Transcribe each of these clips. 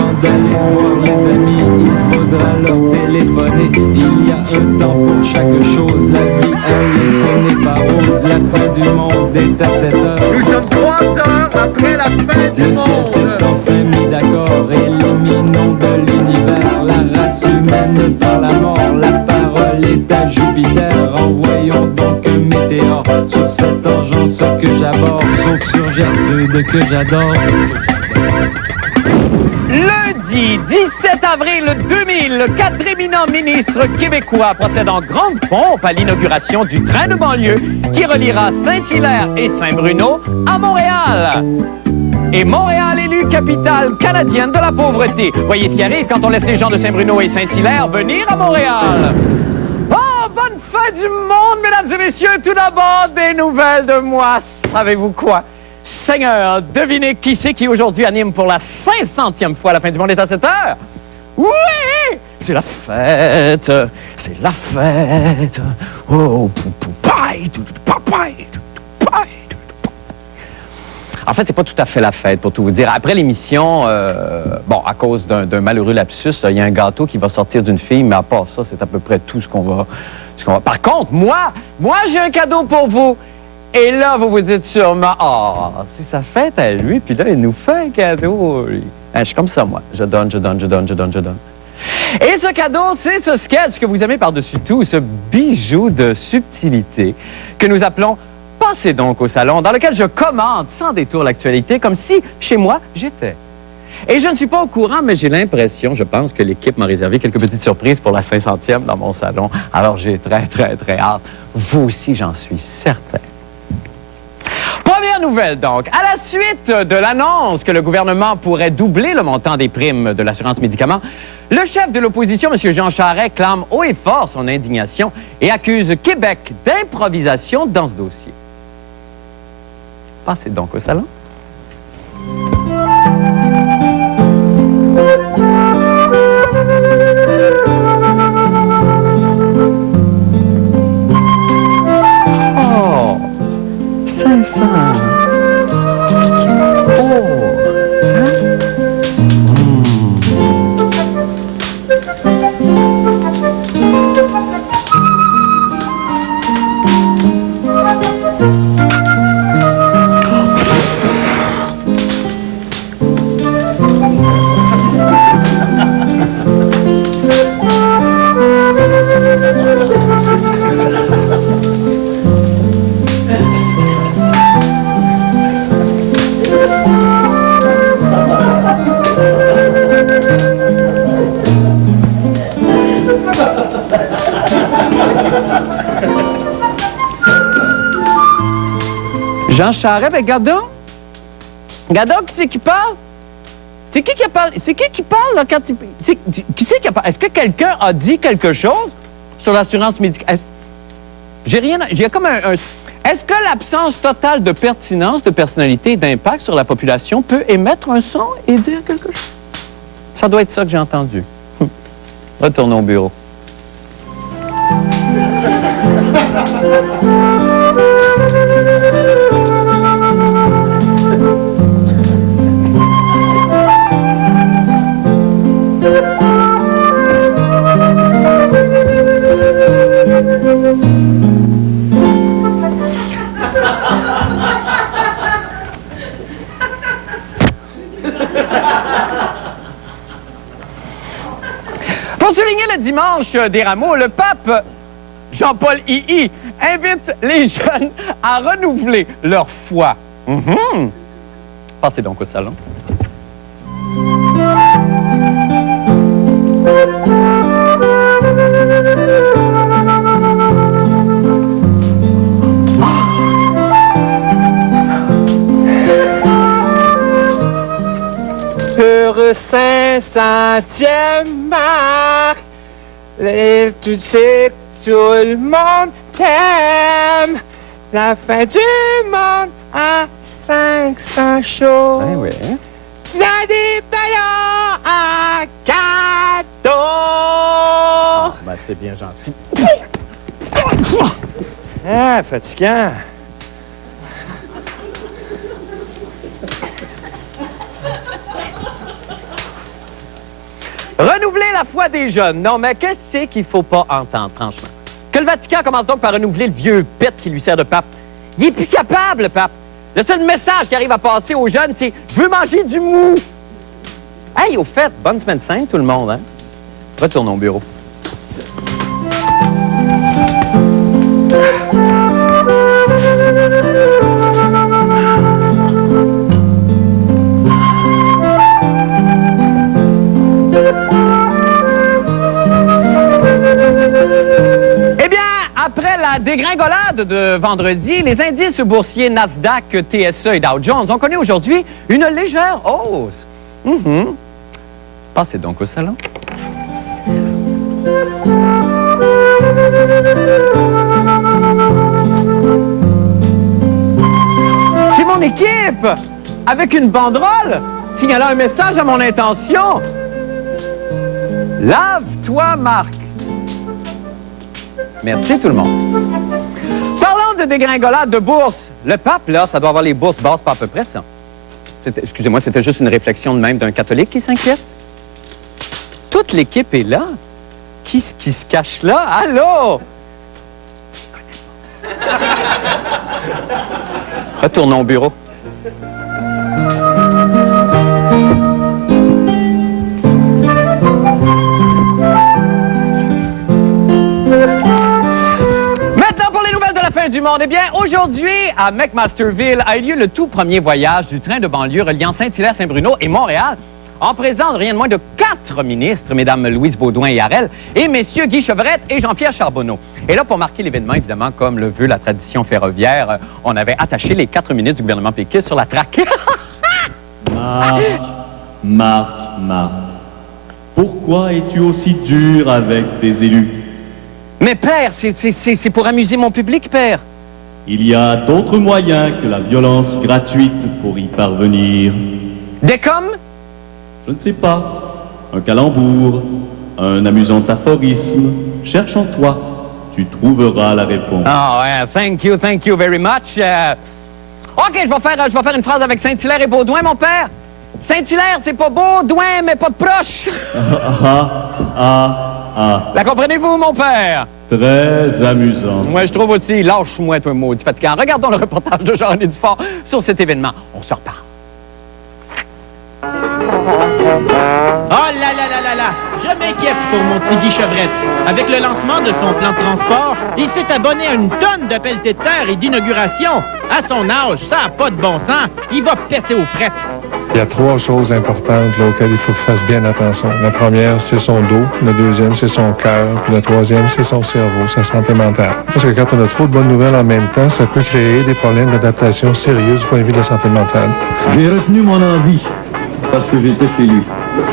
Avant d'aller voir les amis, il faudra leur téléphoner. Il y a un temps pour chaque chose, la vie, elle, ce n'est pas rose. La fin du monde est à 7 heures. Nous sommes 3 heures après la fin du Le ciel monde. s'est enfin mis d'accord, éliminons de l'univers la race humaine par la mort. La parole est à Jupiter, envoyons donc un météore sur cette engeance que j'aborde, sauf sur Gertrude que j'adore. Lundi 17 avril 2000, 4 éminents ministres québécois procèdent en grande pompe à l'inauguration du train de banlieue qui reliera Saint-Hilaire et Saint-Bruno à Montréal. Et Montréal élue capitale canadienne de la pauvreté. Voyez ce qui arrive quand on laisse les gens de Saint-Bruno et Saint-Hilaire venir à Montréal. Oh, bonne fête du monde, mesdames et messieurs. Tout d'abord, des nouvelles de moi. Savez-vous quoi? Seigneur, devinez qui c'est qui aujourd'hui anime pour la 500e fois la fin du monde est à 7 heures? Oui! C'est la fête! C'est la fête! Oh, poupaille! En fait, c'est pas tout à fait la fête, pour tout vous dire. Après l'émission, bon, à cause d'un malheureux lapsus, il y a un gâteau qui va sortir d'une fille, mais à part ça, c'est à peu près tout ce qu'on va... Par contre, moi, j'ai un cadeau pour vous. Et là, vous vous dites sûrement, ah, c'est sa fête à lui, puis là, il nous fait un cadeau. Je suis comme ça, moi. Je donne. Et ce cadeau, c'est ce sketch que vous aimez par-dessus tout, ce bijou de subtilité que nous appelons « Passez donc au salon », dans lequel je commente sans détour l'actualité, comme si, chez moi, j'étais. Et je ne suis pas au courant, mais j'ai l'impression, je pense que l'équipe m'a réservé quelques petites surprises pour la 500e dans mon salon. Alors, j'ai très hâte. Vous aussi, j'en suis certain. Première nouvelle, donc. À la suite de l'annonce que le gouvernement pourrait doubler le montant des primes de l'assurance médicaments, le chef de l'opposition, M. Jean Charest, clame haut et fort son indignation et accuse Québec d'improvisation dans ce dossier. Passez donc au salon. Oh! 500. Jean Charest, ben Gardon, qui c'est qui parle? C'est qui parle? C'est qui parle, là, quand il... Qui c'est qui parle? Est-ce que quelqu'un a dit quelque chose sur l'assurance médicale? J'ai rien... J'ai comme un... Est-ce que l'absence totale de pertinence, de personnalité et d'impact sur la population peut émettre un son et dire quelque chose? Ça doit être ça que j'ai entendu. Retournons au bureau. Pour souligner le dimanche des Rameaux, le pape Jean-Paul II invite les jeunes à renouveler leur foi. Passez donc au salon. Heureux 500e marque, tu sais que tout le monde t'aime. La fin du monde à 500 shows. Ben oui. Il y a des ballons à cadeau. Ben c'est bien gentil. Ah, fatigant. Renouveler la foi des jeunes. Non, mais qu'est-ce qu'il ne faut pas entendre, franchement? Que le Vatican commence donc par renouveler le vieux pet qui lui sert de pape. Il est plus capable, le pape. Le seul message qui arrive à passer aux jeunes, c'est « Je veux manger du mou ». Hey, au fait, bonne semaine sainte, tout le monde, hein? Retournons au bureau. Après la dégringolade de vendredi, les indices boursiers Nasdaq, TSE et Dow Jones ont connu aujourd'hui une légère hausse. Passez donc au salon. C'est mon équipe, avec une banderole signalant un message à mon intention. Lave-toi, Marc. Merci tout le monde. Parlons de dégringolade de bourse. Le pape, là, ça doit avoir les bourses basses, pas à peu près, ça. Excusez-moi, c'était juste une réflexion de même d'un catholique qui s'inquiète. Toute l'équipe est là. Qui se cache là? Allô? Retournons au bureau. Du monde. Eh bien, aujourd'hui, à McMasterville, a eu lieu le tout premier voyage du train de banlieue reliant Saint-Hilaire-Saint-Bruno et Montréal, en présence de rien de moins de 4 ministres, Mesdames Louise Baudouin et Harel, et Messieurs Guy Chevrette et Jean-Pierre Charbonneau. Et là, pour marquer l'événement, évidemment, comme le veut la tradition ferroviaire, on avait attaché les 4 ministres du gouvernement péquiste sur la traque. Marc, pourquoi es-tu aussi dur avec tes élus? Mais père, c'est pour amuser mon public, père. Il y a d'autres moyens que la violence gratuite pour y parvenir. Des comme? Je ne sais pas. Un calembour, un amusant aphorisme. Cherche en toi, tu trouveras la réponse. Ah ouais, thank you very much. OK, je vais faire une phrase avec Saint-Hilaire et Baudouin, mon père. Saint-Hilaire, c'est pas Baudouin, mais pas de proche. La comprenez-vous, mon père? Très amusant. Moi, je trouve aussi. Lâche-moi, toi, maudit fatigant. Regardons le reportage de Jean-René Dufort sur cet événement. On se reparle. Oh là! Je m'inquiète pour mon petit Guy Chevrette. Avec le lancement de son plan de transport, il s'est abonné à une tonne de pelletés de terre et d'inauguration. À son âge, ça n'a pas de bon sens. Il va péter aux frettes. Il y a 3 choses importantes là, auxquelles il faut qu'il fasse bien attention. La première, c'est son dos. La deuxième, c'est son cœur. Puis la troisième, c'est son cerveau, sa santé mentale. Parce que quand on a trop de bonnes nouvelles en même temps, ça peut créer des problèmes d'adaptation sérieux du point de vue de la santé mentale. J'ai retenu mon envie parce que j'étais chez lui.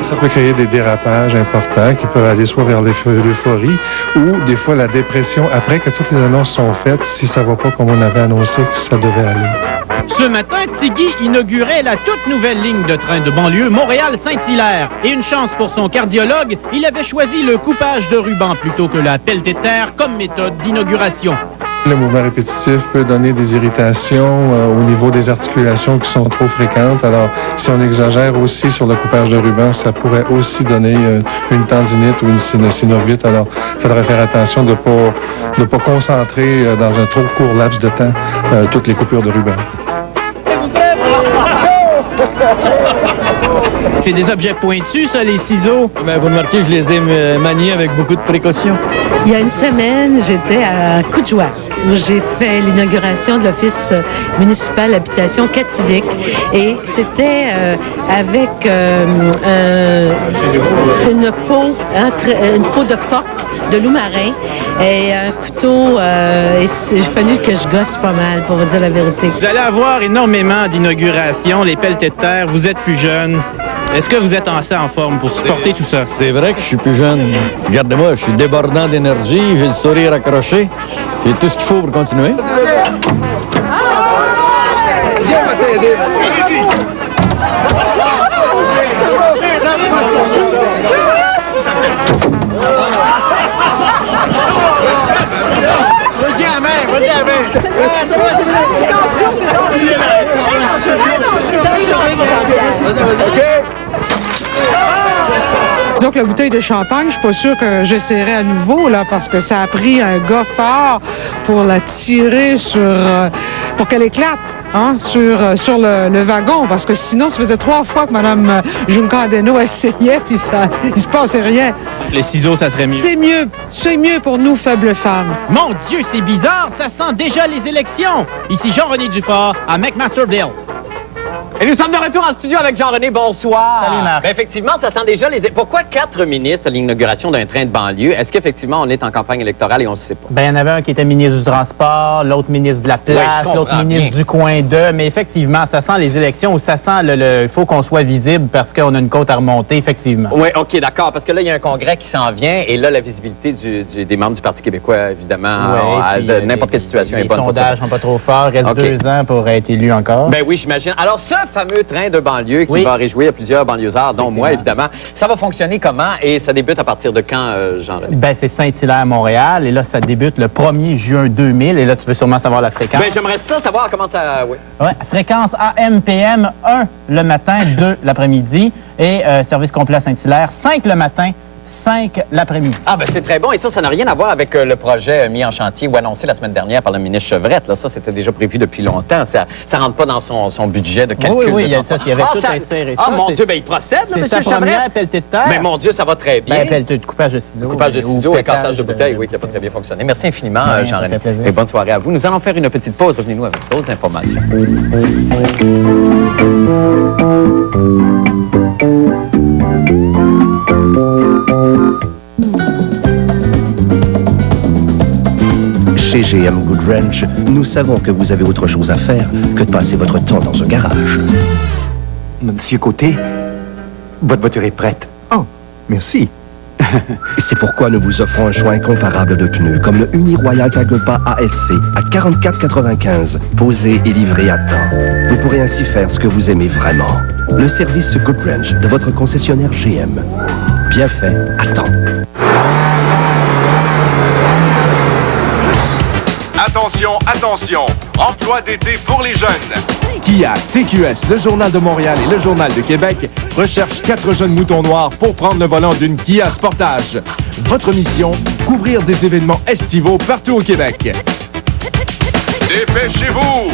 Ça peut créer des dérapages importants qui peuvent aller soit vers l'euphorie ou des fois la dépression après que toutes les annonces sont faites si ça ne va pas comme on avait annoncé que ça devait aller. Ce matin, Tigui inaugurait la toute nouvelle ligne de train de banlieue Montréal-Saint-Hilaire. Et une chance pour son cardiologue, il avait choisi le coupage de ruban plutôt que la pelletée de terre comme méthode d'inauguration. Le mouvement répétitif peut donner des irritations au niveau des articulations qui sont trop fréquentes. Alors, si on exagère aussi sur le coupage de ruban, ça pourrait aussi donner une tendinite ou une synovite. Alors, il faudrait faire attention de ne pas concentrer dans un trop court laps de temps toutes les coupures de ruban. C'est des objets pointus, ça, les ciseaux? Ben, vous remarquez, je les ai maniés avec beaucoup de précaution. Il y a une semaine, j'étais à Coudjoie, où j'ai fait l'inauguration de l'Office municipal d'habitation Cativic. Et c'était avec une peau de phoque, de loup marin, et un couteau. Il a fallu que je gosse pas mal, pour vous dire la vérité. Vous allez avoir énormément d'inaugurations, les pelletés de terre, vous êtes plus jeune. Est-ce que vous êtes assez en forme pour supporter tout ça? C'est vrai que je suis plus jeune. Regardez-moi, je suis débordant d'énergie, j'ai le sourire accroché. J'ai tout ce qu'il faut pour continuer. Vas-y à main, vas-y à main. disons que la bouteille de champagne, je suis pas sûre que j'essaierai à nouveau, là, parce que ça a pris un gars fort pour la tirer pour qu'elle éclate. Hein, sur le wagon, parce que sinon, ça faisait 3 fois que Mme Juncker-Adeno essayait, puis il se passait rien. Les ciseaux, ça serait mieux. C'est mieux pour nous, faibles femmes. Mon Dieu, c'est bizarre, ça sent déjà les élections. Ici Jean-René Dufort, à McMasterville. Et nous sommes de retour en studio avec Jean-René. Bonsoir. Salut, Marc. Ben, effectivement, ça sent déjà les... Pourquoi 4 ministres à l'inauguration d'un train de banlieue? Est-ce qu'effectivement, on est en campagne électorale et on ne sait pas? Ben, il y en avait un qui était ministre du Transport, l'autre ministre de la Place, l'autre ministre du coin 2. Mais effectivement, ça sent les élections ou ça sent il faut qu'on soit visible parce qu'on a une côte à remonter, effectivement. Oui, OK, d'accord. Parce que là, il y a un congrès qui s'en vient et là, la visibilité des membres du Parti québécois, évidemment, n'importe quelle situation est bonne. Les sondages sont pas trop forts. Il reste 2 ans pour être élu encore. Ben oui, j'imagine. Alors, ce fameux train de banlieue qui va réjouir plusieurs banlieusards, dont moi, évidemment. Ça va fonctionner comment et ça débute à partir de quand, Jean-René? Ben, c'est Saint-Hilaire, Montréal. Et là, ça débute le 1er juin 2000. Et là, tu veux sûrement savoir la fréquence. Ben, j'aimerais savoir comment ça... Oui. Ouais, fréquence AM/PM, 1 le matin, 2 l'après-midi. Et service complet à Saint-Hilaire, 5 le matin, 5 l'après-midi. Ah, ben c'est très bon. Et ça n'a rien à voir avec le projet mis en chantier ou annoncé la semaine dernière par le ministre Chevrette. Là, ça, c'était déjà prévu depuis longtemps. Ça ne rentre pas dans son budget de calcul. Oui, il y a ça. Il y avait tout inséré ça. Ah, mon Dieu, ben il procède, là, M. Chevrette. C'est sa première pelletée de terre. Mais mon Dieu, ça va très bien. Ben, pelletée de coupage de ciseaux. Coupage de ciseaux et cassage de bouteilles, oui, qui n'a pas très bien fonctionné. Merci infiniment, Jean-René. Et bonne soirée à vous. Nous allons faire une petite pause. Revenez-nous avec d'autres informations. Chez GM Goodwrench, nous savons que vous avez autre chose à faire que de passer votre temps dans un garage. Monsieur Côté, votre voiture est prête. Oh, merci. C'est pourquoi nous vous offrons un choix incomparable de pneus, comme le Uni-Royal Tagopa ASC à 44,95, posé et livré à temps. Vous pourrez ainsi faire ce que vous aimez vraiment. Le service Goodwrench de votre concessionnaire GM. Bien fait, à temps. Attention, attention, emploi d'été pour les jeunes. Kia, TQS, le Journal de Montréal et le Journal de Québec recherchent 4 jeunes moutons noirs pour prendre le volant d'une Kia Sportage. Votre mission, couvrir des événements estivaux partout au Québec. Dépêchez-vous!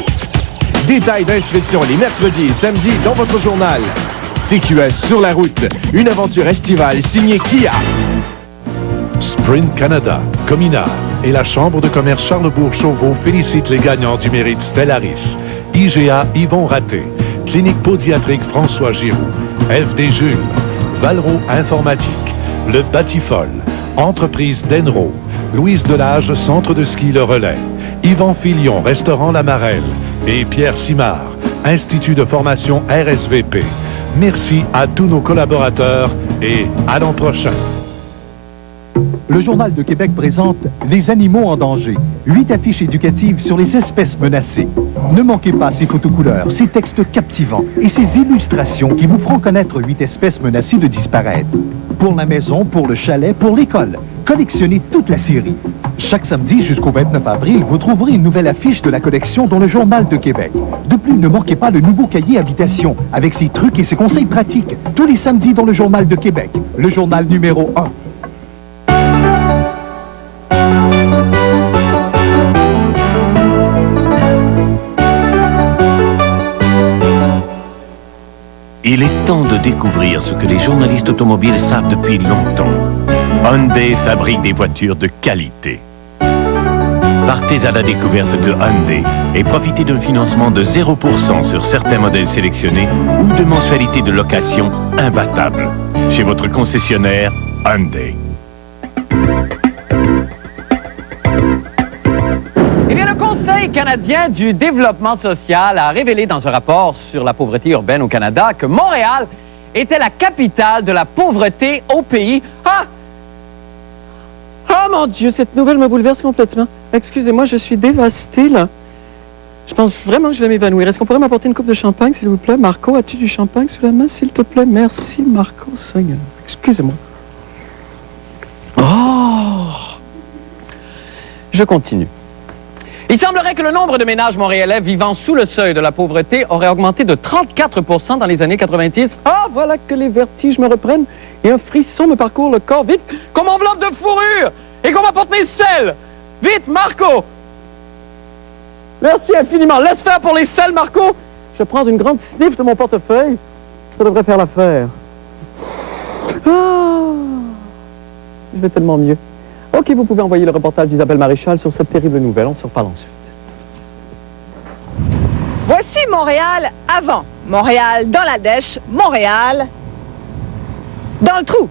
Détails d'inscription les mercredis et samedis dans votre journal. TQS sur la route, une aventure estivale signée Kia. Sprint Canada, Cominard et la Chambre de commerce Charlebourg-Chauveau félicitent les gagnants du mérite Stellaris. IGA Yvon Raté, Clinique Podiatrique François Giroux, FD Jules, Valro Informatique, Le Batifol, Entreprise Denro, Louise Delage, Centre de ski Le Relais, Yvan Filion, Restaurant La Marelle et Pierre Simard, Institut de formation RSVP. Merci à tous nos collaborateurs et à l'an prochain. Le Journal de Québec présente Les animaux en danger. 8 affiches éducatives sur les espèces menacées. Ne manquez pas ces photos couleurs, ces textes captivants et ces illustrations qui vous feront connaître 8 espèces menacées de disparaître. Pour la maison, pour le chalet, pour l'école. Collectionnez toute la série. Chaque samedi jusqu'au 29 avril, vous trouverez une nouvelle affiche de la collection dans le Journal de Québec. De plus, ne manquez pas le nouveau cahier Habitation avec ses trucs et ses conseils pratiques. Tous les samedis dans le Journal de Québec. Le journal numéro 1. Il est temps de découvrir ce que les journalistes automobiles savent depuis longtemps. Hyundai fabrique des voitures de qualité. Partez à la découverte de Hyundai et profitez d'un financement de 0% sur certains modèles sélectionnés ou de mensualités de location imbattables. Chez votre concessionnaire Hyundai. Eh bien, le Conseil canadien du développement social a révélé dans un rapport sur la pauvreté urbaine au Canada que Montréal était la capitale de la pauvreté au pays. Ah! Ah, mon Dieu, cette nouvelle me bouleverse complètement. Excusez-moi, je suis dévastée, là. Je pense vraiment que je vais m'évanouir. Est-ce qu'on pourrait m'apporter une coupe de champagne, s'il vous plaît? Marco, as-tu du champagne sous la main, s'il te plaît? Merci, Marco, Seigneur. Excusez-moi. Oh! Je continue. Il semblerait que le nombre de ménages montréalais vivant sous le seuil de la pauvreté aurait augmenté de 34 % dans les années 90. Ah, voilà que les vertiges me reprennent et un frisson me parcourt le corps. Vite, qu'on m'enveloppe de fourrure et qu'on m'apporte mes selles. Vite, Marco! Merci infiniment. Laisse faire pour les selles, Marco. Je vais prendre une grande sniff de mon portefeuille. Ça devrait faire l'affaire. Ah, je vais tellement mieux. OK, vous pouvez envoyer le reportage d'Isabelle Maréchal sur cette terrible nouvelle. On se reparle ensuite. Voici Montréal avant. Montréal dans la dèche. Montréal dans le trou.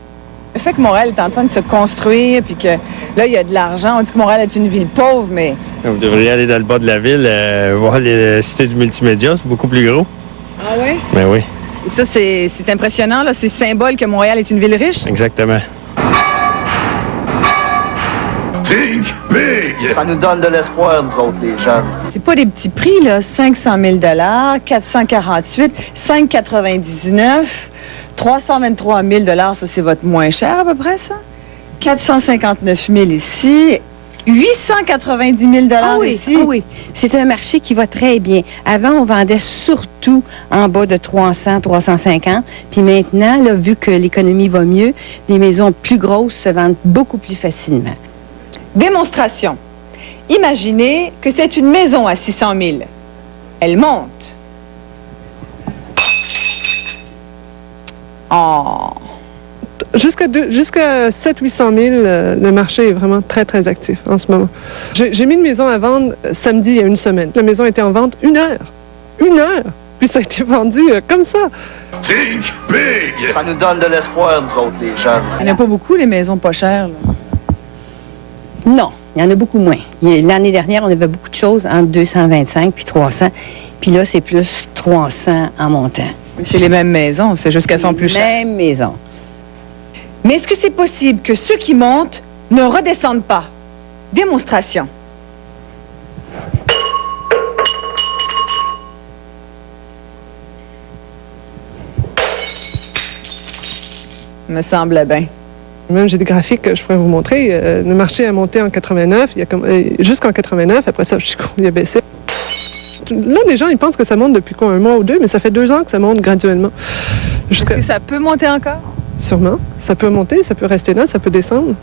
Le fait que Montréal est en train de se construire, puis que là, il y a de l'argent. On dit que Montréal est une ville pauvre, mais... Vous devriez aller dans le bas de la ville, voir les cités du multimédia. C'est beaucoup plus gros. Ah oui? Ben oui. Et ça, c'est impressionnant, là. C'est symbole que Montréal est une ville riche. Exactement. Think big! Ça nous donne de l'espoir, nous autres, les jeunes. C'est pas des petits prix, là. 500 000 $, 448, 5,99, 323 000 $, ça, c'est votre moins cher, à peu près, ça? 459 000 ici, 890 000 ici. Ah oui, c'est un marché qui va très bien. Avant, on vendait surtout en bas de 300, 350. Puis maintenant, là, vu que l'économie va mieux, les maisons plus grosses se vendent beaucoup plus facilement. Démonstration. Imaginez que c'est une maison à 600 000. Elle monte. Oh. Jusqu'à 700-800 000, le marché est vraiment très, très actif en ce moment. J'ai mis une maison à vendre samedi il y a une semaine. La maison était en vente 1 heure. 1 heure! Puis ça a été vendu comme ça. Think big! Ça nous donne de l'espoir, nous autres, les jeunes. Il n'y en a pas beaucoup, les maisons pas chères, là. Non, il y en a beaucoup moins. L'année dernière, on avait beaucoup de choses entre 225 puis 300. Puis là, c'est plus 300 en montant. C'est les mêmes maisons, c'est juste qu'elles sont plus chères. Mêmes maisons. Mais est-ce que c'est possible que ceux qui montent ne redescendent pas? Démonstration. Me semble bien. Même j'ai des graphiques que je pourrais vous montrer. Le marché a monté en 89, jusqu'en 89. Après ça, il a baissé. Là, les gens, ils pensent que ça monte depuis quoi, 1 mois ou 2, mais ça fait 2 ans que ça monte graduellement. Est-ce que ça peut monter encore? Sûrement. Ça peut monter, ça peut rester là, ça peut descendre.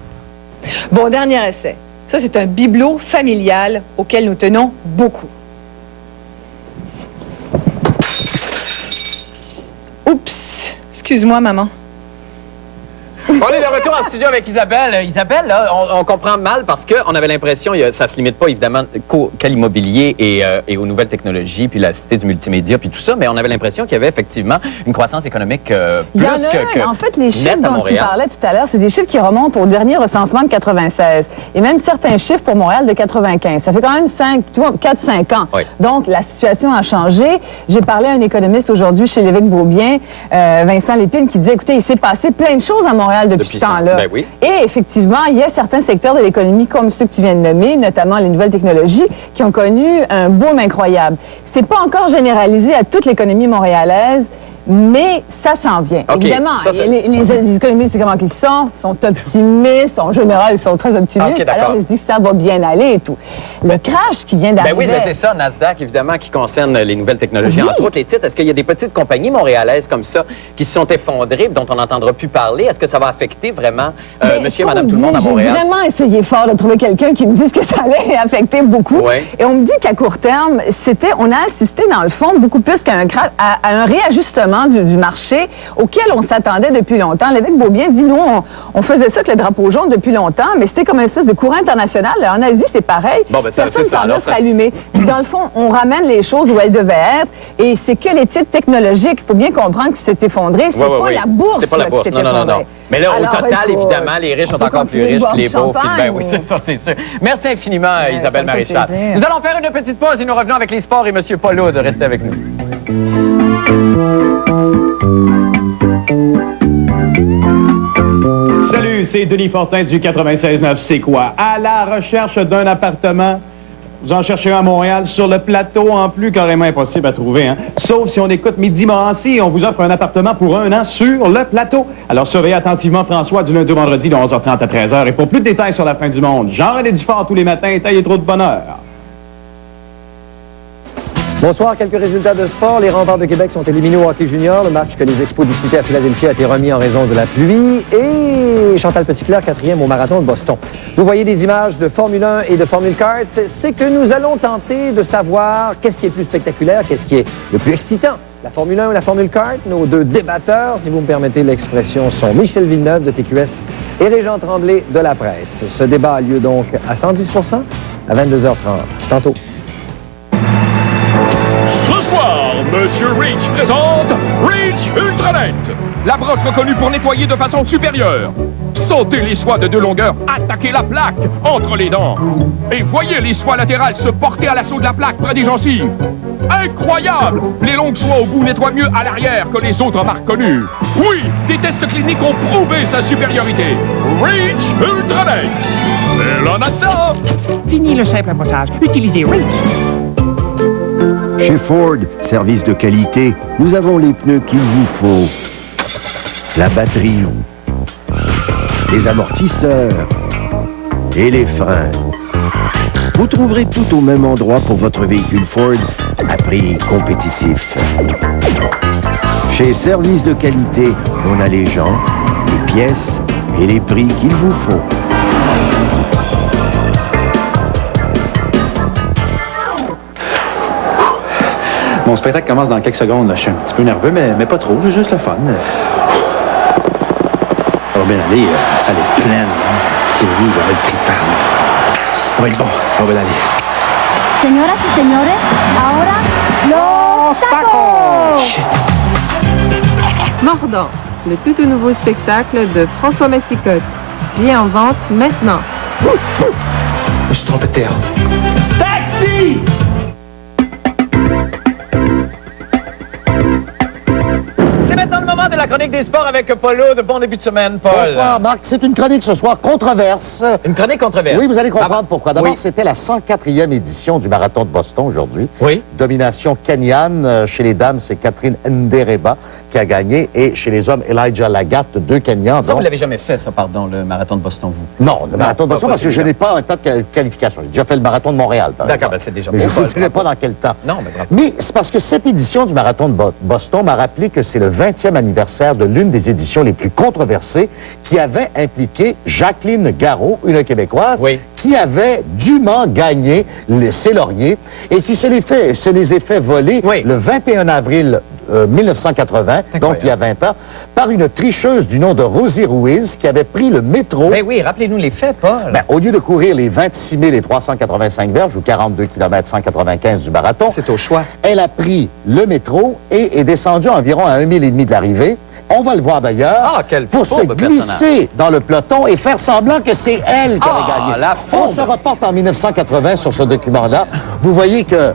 Bon, dernier essai. Ça, c'est un bibelot familial auquel nous tenons beaucoup. Oups! Excuse-moi, maman. On est de retour en studio avec Isabelle. Isabelle, là, on comprend mal parce qu'on avait l'impression, ça se limite pas évidemment qu'à l'immobilier et aux nouvelles technologies, puis la cité du multimédia, puis tout ça, mais on avait l'impression qu'il y avait effectivement une croissance économique plus que En fait, les chiffres nette à dont tu Montréal. parlais tout à l'heure, c'est des chiffres qui remontent au dernier recensement de 96. Et même certains chiffres pour Montréal de 95. Ça fait quand même 4-5 ans. Oui. Donc, la situation a changé. J'ai parlé à un économiste aujourd'hui chez l'évêque Beaubien, Vincent Lépine, qui disait, écoutez, il s'est passé plein de choses à Montréal depuis ce temps-là. Ben oui. Et effectivement, il y a certains secteurs de l'économie, comme ceux que tu viens de nommer, notamment les nouvelles technologies, qui ont connu un boom incroyable. C'est pas encore généralisé à toute l'économie montréalaise, mais ça s'en vient. Okay. Évidemment, Ça, les économistes, c'est comment qu'ils sont optimistes. En général, ils sont très optimistes. Okay, d'accord. Alors, ils se disent que ça va bien aller et tout. Le crash qui vient d'arriver... Ben oui, mais c'est ça, Nasdaq, évidemment, qui concerne les nouvelles technologies. Oui. Entre autres, les titres, est-ce qu'il y a des petites compagnies montréalaises comme ça qui se sont effondrées, dont on n'entendra plus parler? Est-ce que ça va affecter vraiment monsieur et madame tout le monde à Montréal? J'ai vraiment essayé fort de trouver quelqu'un qui me dise que ça allait affecter beaucoup. Ouais. Et on me dit qu'à court terme, on a assisté, dans le fond, beaucoup plus qu'à un réajustement du marché auquel on s'attendait depuis longtemps. L'évêque Beaubien dit, nous, on faisait ça avec le drapeau jaune depuis longtemps, mais c'était comme une espèce de courant international. En Asie, c'est pareil. Bon, ben, personne c'est ça, s'en alors, a se rallumer. Puis dans le fond, on ramène les choses où elles devaient être. Et c'est que les titres technologiques, il faut bien comprendre que c'est effondré. C'est pas la bourse. C'est pas la bourse. qui s'est Non. effondrée. Mais là, Alors, au total, écoute, évidemment, les riches sont encore plus riches que les pauvres. Puis, ben oui, c'est ça, c'est sûr. Merci infiniment, Isabelle ça me fait Maréchal. plaisir. Nous allons faire une petite pause et nous revenons avec les sports et M. Paul de rester avec nous. Salut, c'est Denis Fortin du 96.9. C'est quoi? À la recherche d'un appartement. Vous en cherchez un à Montréal, sur le plateau en plus, carrément impossible à trouver, hein? Sauf si on écoute Midi Morancy, on vous offre un appartement pour 1 an sur le plateau. Alors surveillez attentivement François du lundi au vendredi de 11h30 à 13h. Et pour plus de détails sur la fin du monde, Jean-René Dufort tous les matins, taillez trop de bonheur. Bonsoir, quelques résultats de sport. Les Remparts de Québec sont éliminés au hockey junior. Le match que les Expos disputaient à Philadelphie a été remis en raison de la pluie. Et Chantal Petitclerc, 4e au marathon de Boston. Vous voyez des images de Formule 1 et de Formule Kart. C'est que nous allons tenter de savoir qu'est-ce qui est le plus spectaculaire, qu'est-ce qui est le plus excitant. La Formule 1 ou la Formule Kart. Nos deux débatteurs, si vous me permettez l'expression, sont Michel Villeneuve de TQS et Régent Tremblay de La Presse. Ce débat a lieu donc à 110 à 22h30. Tantôt. Ce soir, Monsieur Reach présente Reach Ultranet. La brosse reconnue pour nettoyer de façon supérieure. Sautez les soies de deux longueurs, attaquez la plaque entre les dents. Et voyez les soies latérales se porter à l'assaut de la plaque près des gencives. Incroyable! Les longues soies au bout nettoient mieux à l'arrière que les autres marques connues. Oui, des tests cliniques ont prouvé sa supériorité. Reach Ultranet. Et l'on attend. Fini le simple brossage. Utilisez Reach. Chez Ford, service de qualité, nous avons les pneus qu'il vous faut. La batterie, les amortisseurs et les freins. Vous trouverez tout au même endroit pour votre véhicule Ford à prix compétitif. Chez Service de qualité, on a les gens, les pièces et les prix qu'il vous faut. Mon spectacle commence dans quelques secondes. Là. Je suis un petit peu nerveux, mais pas trop. J'ai juste le fun. Ça va bien aller. La salle est pleine. Ça va être trippant. Ça va être bon. Ça va bien aller. Señoras y señores, ahora los tacos! Mordant, le tout nouveau spectacle de François Massicotte. Vient en vente maintenant. Je me suis trompé de terre. Taxi! C'est maintenant le moment de la chronique des sports avec Paulo. De bon début de semaine, Paul. Bonsoir, Marc. C'est une chronique ce soir controverse. Une chronique controverse? Oui, vous allez comprendre pourquoi. D'abord, oui. C'était la 104e édition du Marathon de Boston aujourd'hui. Oui. Domination kenyane. Chez les dames, c'est Catherine Ndereba qui a gagné. Et chez les hommes, Elijah Lagat, 2 Kenyans. Ça, vous l'avez jamais fait, ça, pardon, le marathon de Boston, vous? Non, le marathon de Boston, parce que je n'ai pas un temps de qualification. J'ai déjà fait le marathon de Montréal, par exemple. D'accord, ben c'est déjà Mais beau, je ne vous dirai pas dans quel temps. Non, mais bravo. Mais c'est parce que cette édition du Marathon de Boston m'a rappelé que c'est le 20e anniversaire de l'une des éditions les plus controversées qui avait impliqué Jacqueline Garraud, une Québécoise, qui avait dûment gagné ses lauriers et qui se les a fait voler le 21 avril 1980, donc il y a 20 ans, par une tricheuse du nom de Rosie Ruiz qui avait pris le métro. Ben oui, rappelez-nous les faits, Paul. Ben, au lieu de courir les 26 000 et 385 verges ou 42 km 195 du marathon, c'est au choix. Elle a pris le métro et est descendue environ à 1,5 mille de l'arrivée. On va le voir d'ailleurs, pour se glisser dans le peloton et faire semblant que c'est elle qui avait gagné. On se reporte en 1980 sur ce document-là. Vous voyez que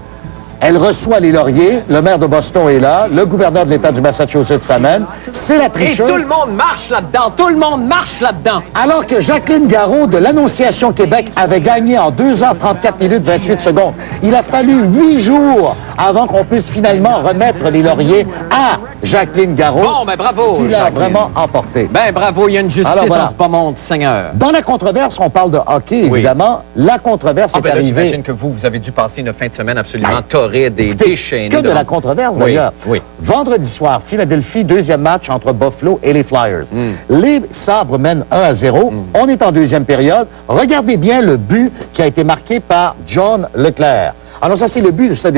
elle reçoit les lauriers, le maire de Boston est là, le gouverneur de l'État du Massachusetts s'amène, c'est la tricheuse. Et tout le monde marche là-dedans, tout le monde marche là-dedans. Alors que Jacqueline Garraud de l'Annonciation Québec avait gagné en 2h34 minutes 28 secondes. Il a fallu 8 jours avant qu'on puisse finalement remettre les lauriers à Jacqueline Garraud. Bon, ben bravo, qui l'a Jacqueline. vraiment emporté. Ben bravo, il y a une justice Alors, voilà. en ce monde, Seigneur. Dans la controverse, on parle de hockey, évidemment. La controverse est ben là, arrivée... j'imagine que vous avez dû passer une fin de semaine absolument torride et déchaînée. Que de la controverse, d'ailleurs. Oui. Vendredi soir, Philadelphie, deuxième match entre Buffalo et les Flyers. Les Sabres mènent 1-0. On est en deuxième période. Regardez bien le but qui a été marqué par John Leclerc. Alors ça, c'est le but, ça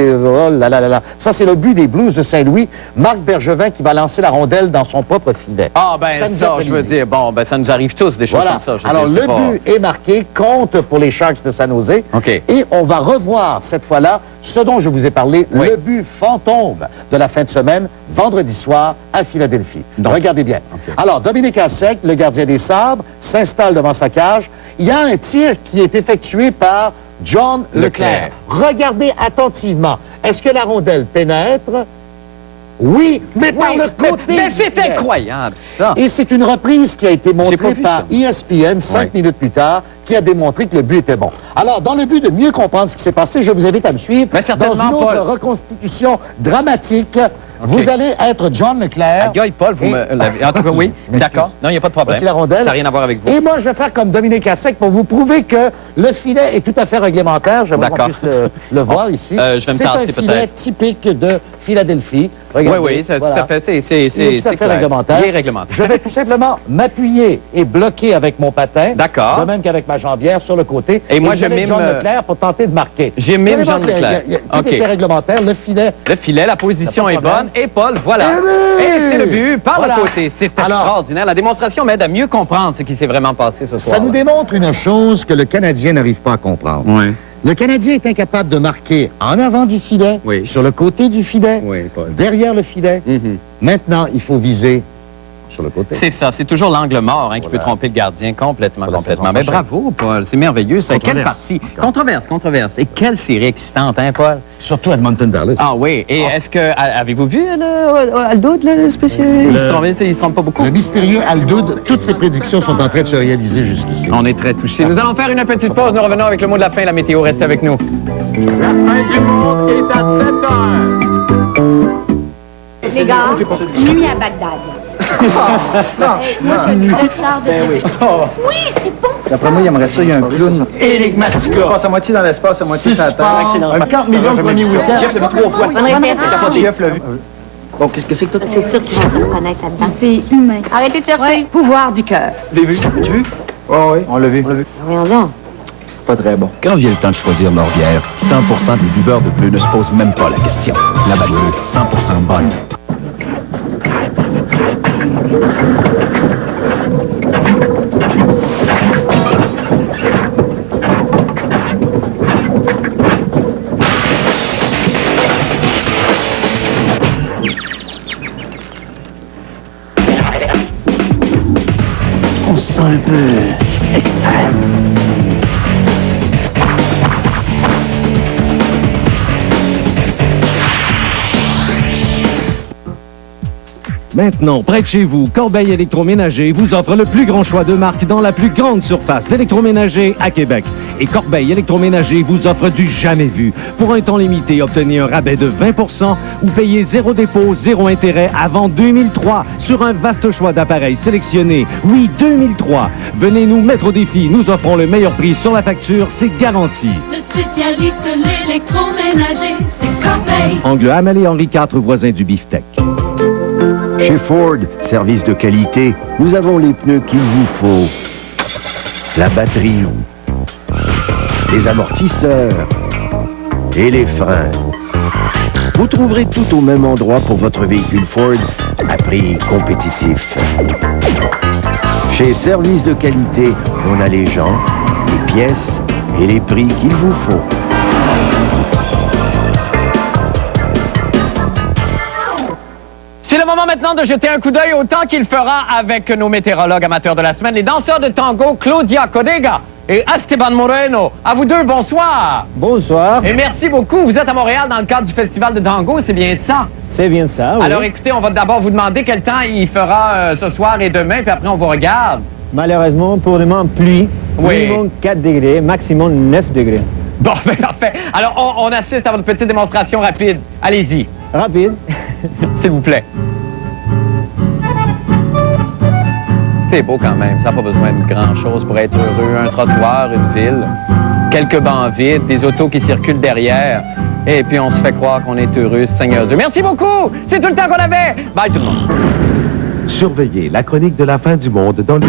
c'est le but des Blues de Saint-Louis. Marc Bergevin qui va lancer la rondelle dans son propre filet. Ah ben ça, je veux dire, bon, ben ça nous arrive tous, des choses comme ça. Alors le but est marqué, compte pour les Sharks de San Jose. Et on va revoir cette fois-là ce dont je vous ai parlé, le but fantôme de la fin de semaine, vendredi soir à Philadelphie. Regardez bien. Alors Dominique Hasek, le gardien des Sabres, s'installe devant sa cage. Il y a un tir qui est effectué par John Leclerc. Regardez attentivement. Est-ce que la rondelle pénètre? Oui, mais par le côté. Mais c'est incroyable, ça. Et c'est une reprise qui a été montrée par ESPN 5 minutes plus tard, qui a démontré que le but était bon. Alors, dans le but de mieux comprendre ce qui s'est passé, je vous invite à me suivre dans une autre reconstitution dramatique Vous allez être John Leclerc. Aïe, Paul, vous me l'avez... En tout cas, oui, d'accord. Non, il n'y a pas de problème. Voici la rondelle. Ça n'a rien à voir avec vous. Et moi, je vais faire comme Dominique Assec pour vous prouver que le filet est tout à fait réglementaire. J'aimerais qu'on puisse le voir ici. Je vais me tasser C'est un filet typique de Philadelphie. Regardez, oui, voilà. tout à fait. C'est tout à fait réglementaire. Il est réglementaire. Je vais tout simplement m'appuyer et bloquer avec mon patin. D'accord. De même qu'avec ma jambière sur le côté. Et moi, je vais mime... John Leclerc pour tenter de marquer. J'ai mime John Leclerc. Tout était réglementaire. Le filet... Le filet, la position est bonne. Et Paul, voilà. Et c'est le but par le côté. C'est extraordinaire. La démonstration m'aide à mieux comprendre ce qui s'est vraiment passé ce soir. Ça nous démontre une chose que le Canadien n'arrive pas à comprendre. Oui. Le Canadien est incapable de marquer en avant du filet, sur le côté du filet, derrière le filet. Maintenant, il faut viser sur le côté. C'est ça, c'est toujours l'angle mort qui peut tromper le gardien complètement. Mais bravo, Paul, c'est merveilleux. C'est quelle partie? Controverse. Et quelle série excitante, hein, Paul? Surtout Edmonton Dallas. Ah oui, et est-ce que, avez-vous vu Aldoud, le spécialiste? Il se trompe pas beaucoup. Le mystérieux Aldoud, toutes ses prédictions sont en train de se réaliser jusqu'ici. On est très touchés. Nous allons faire une petite pause. Nous revenons avec le mot de la fin, la météo. Restez avec nous. La fin du monde est à 7 heures. Les gars, nuit à Bagdad. Moi, je suis professeur de... Oui, c'est bon. D'après moi, il aimerait ça, il y a un clown. Éric Matica. Passe à moitié dans l'espace, à moitié sur la terre. 50 millions de premier week-end. Jeff l'a vu 3 fois. Jeff l'a vu. Bon, qu'est-ce que c'est que toi? C'est sûr qu'ils vont se reconnaître là-dedans. C'est humain. Arrêtez de chercher. Pouvoir du cœur. Vous l'avez vu? Tu vu? Oui, on l'a vu. Voyons donc. Pas très bon. Quand vient le temps de choisir leur bière, 100% des buveurs de Bleu ne se posent même pas la question. La Bleu, 100% bonne. On se sent un peu extrême. Maintenant, près de chez vous, Corbeil Électroménager vous offre le plus grand choix de marques dans la plus grande surface d'électroménager à Québec. Et Corbeil Électroménager vous offre du jamais vu. Pour un temps limité, obtenez un rabais de 20% ou payez 0 dépôt, 0 intérêt avant 2003 sur un vaste choix d'appareils sélectionnés. Oui, 2003. Venez nous mettre au défi. Nous offrons le meilleur prix sur la facture, c'est garanti. Le spécialiste de l'électroménager, c'est Corbeil. Angle Amélie Henri IV, voisin du Beefsteak. Chez Ford, service de qualité, nous avons les pneus qu'il vous faut. La batterie, les amortisseurs et les freins. Vous trouverez tout au même endroit pour votre véhicule Ford à prix compétitif. Chez Service de qualité, on a les gens, les pièces et les prix qu'il vous faut. C'est le moment maintenant de jeter un coup d'œil au temps qu'il fera avec nos météorologues amateurs de la semaine, les danseurs de tango Claudia Codega et Esteban Moreno. À vous deux, bonsoir. Bonsoir. Et merci beaucoup. Vous êtes à Montréal dans le cadre du Festival de tango, c'est bien ça? C'est bien ça, oui. Alors écoutez, on va d'abord vous demander quel temps il fera ce soir et demain, puis après on vous regarde. Malheureusement, pour demain, pluie. Oui. Minimum 4 degrés, maximum 9 degrés. Bon, ben parfait. Alors on assiste à votre petite démonstration rapide. Allez-y. Rapide. S'il vous plaît. C'est beau quand même, ça n'a pas besoin de grand-chose pour être heureux. Un trottoir, une ville, quelques bancs vides, des autos qui circulent derrière. Et puis on se fait croire qu'on est heureux, Seigneur Dieu. Merci beaucoup! C'est tout le temps qu'on avait! Bye tout le monde! Surveillez la chronique de la fin du monde dans le